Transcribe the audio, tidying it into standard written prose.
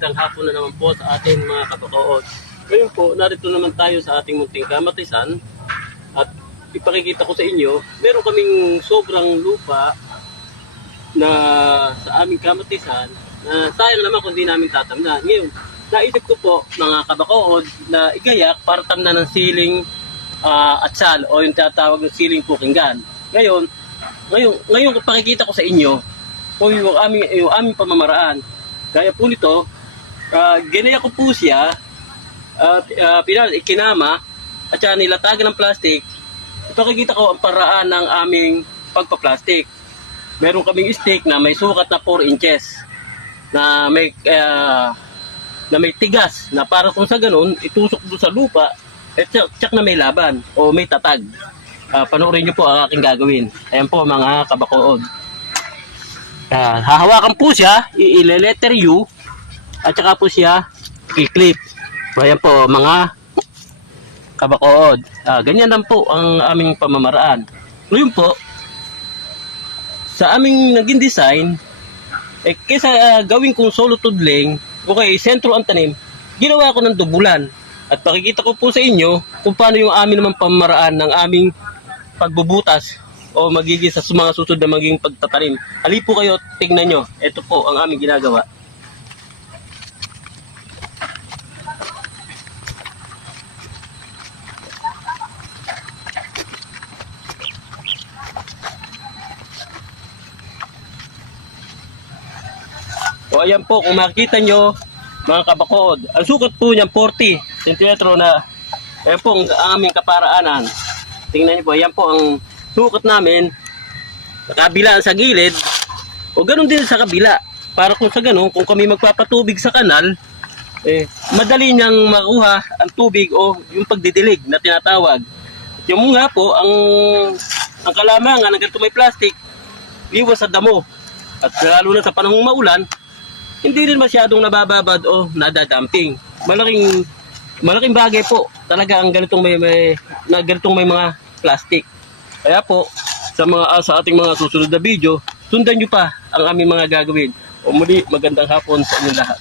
Isang hapon na naman po sa ating mga kabakood. Ngayon po, narito naman tayo sa ating munting kamatisan at ipakikita ko sa inyo, meron kaming sobrang lupa na sa aming kamatisan na sayang naman kung di namin tatamnan. Ngayon, naisip ko po mga kabakood na igayak para tamnan ng siling atsal o yung tatawag ng siling pukinggan. Ngayon pakikita ko sa inyo o yung aming pamamaraan. Gaya po nito, ginaya ko po siya at ikinama at saka nilatagan ng plastic. Ipakikita ko ang paraan ng aming pagpa-plastic. Meron kaming stick na may sukat na 4 inches na may tigas na para kung sa ganun itusok doon sa lupa at tsak na may laban o may tatag. Panoorin nyo po ang aking gagawin. Ayan po mga kabakood. Hahawakan po siya, i-letter U at saka po siya i-clip. So, ayan po mga kabakood. Ganyan lang po ang aming pamamaraan. Ngayon po, sa aming naging design, kaysa gawin kong solo tudling, okay, sentro ang tanim, ginawa ko ng dubulan. At pakikita ko po sa inyo kung paano yung amin naman pamamaraan ng aming pagbubutas o magiging sa mga susunod na magiging pagtatanim. Hali po kayo, tignan nyo. Ito po ang aming ginagawa. O ayan po, kung makikita nyo, mga kabakood, ang sukat po niyan 40 cm na, ayan po ang aming kaparaanan. Tingnan nyo po, ayan po ang sukat namin, sa kabila sa gilid, o ganun din sa kabila. Para kung sa ganun, kung kami magpapatubig sa kanal, madali niyang makuha ang tubig o yung pagdidilig na tinatawag. At yung nga po, ang kalamangan ng ganito may plastic, iwas sa damo. At lalo na sa panahong maulan, hindi rin masyadong nabababad o nadadamping. Malaking bagay po talaga ang ganitong may mga plastic. Kaya po sa ating mga susunod na video, sundan nyo pa ang aming mga gagawin. O muli, magandang hapon sa inyo lahat.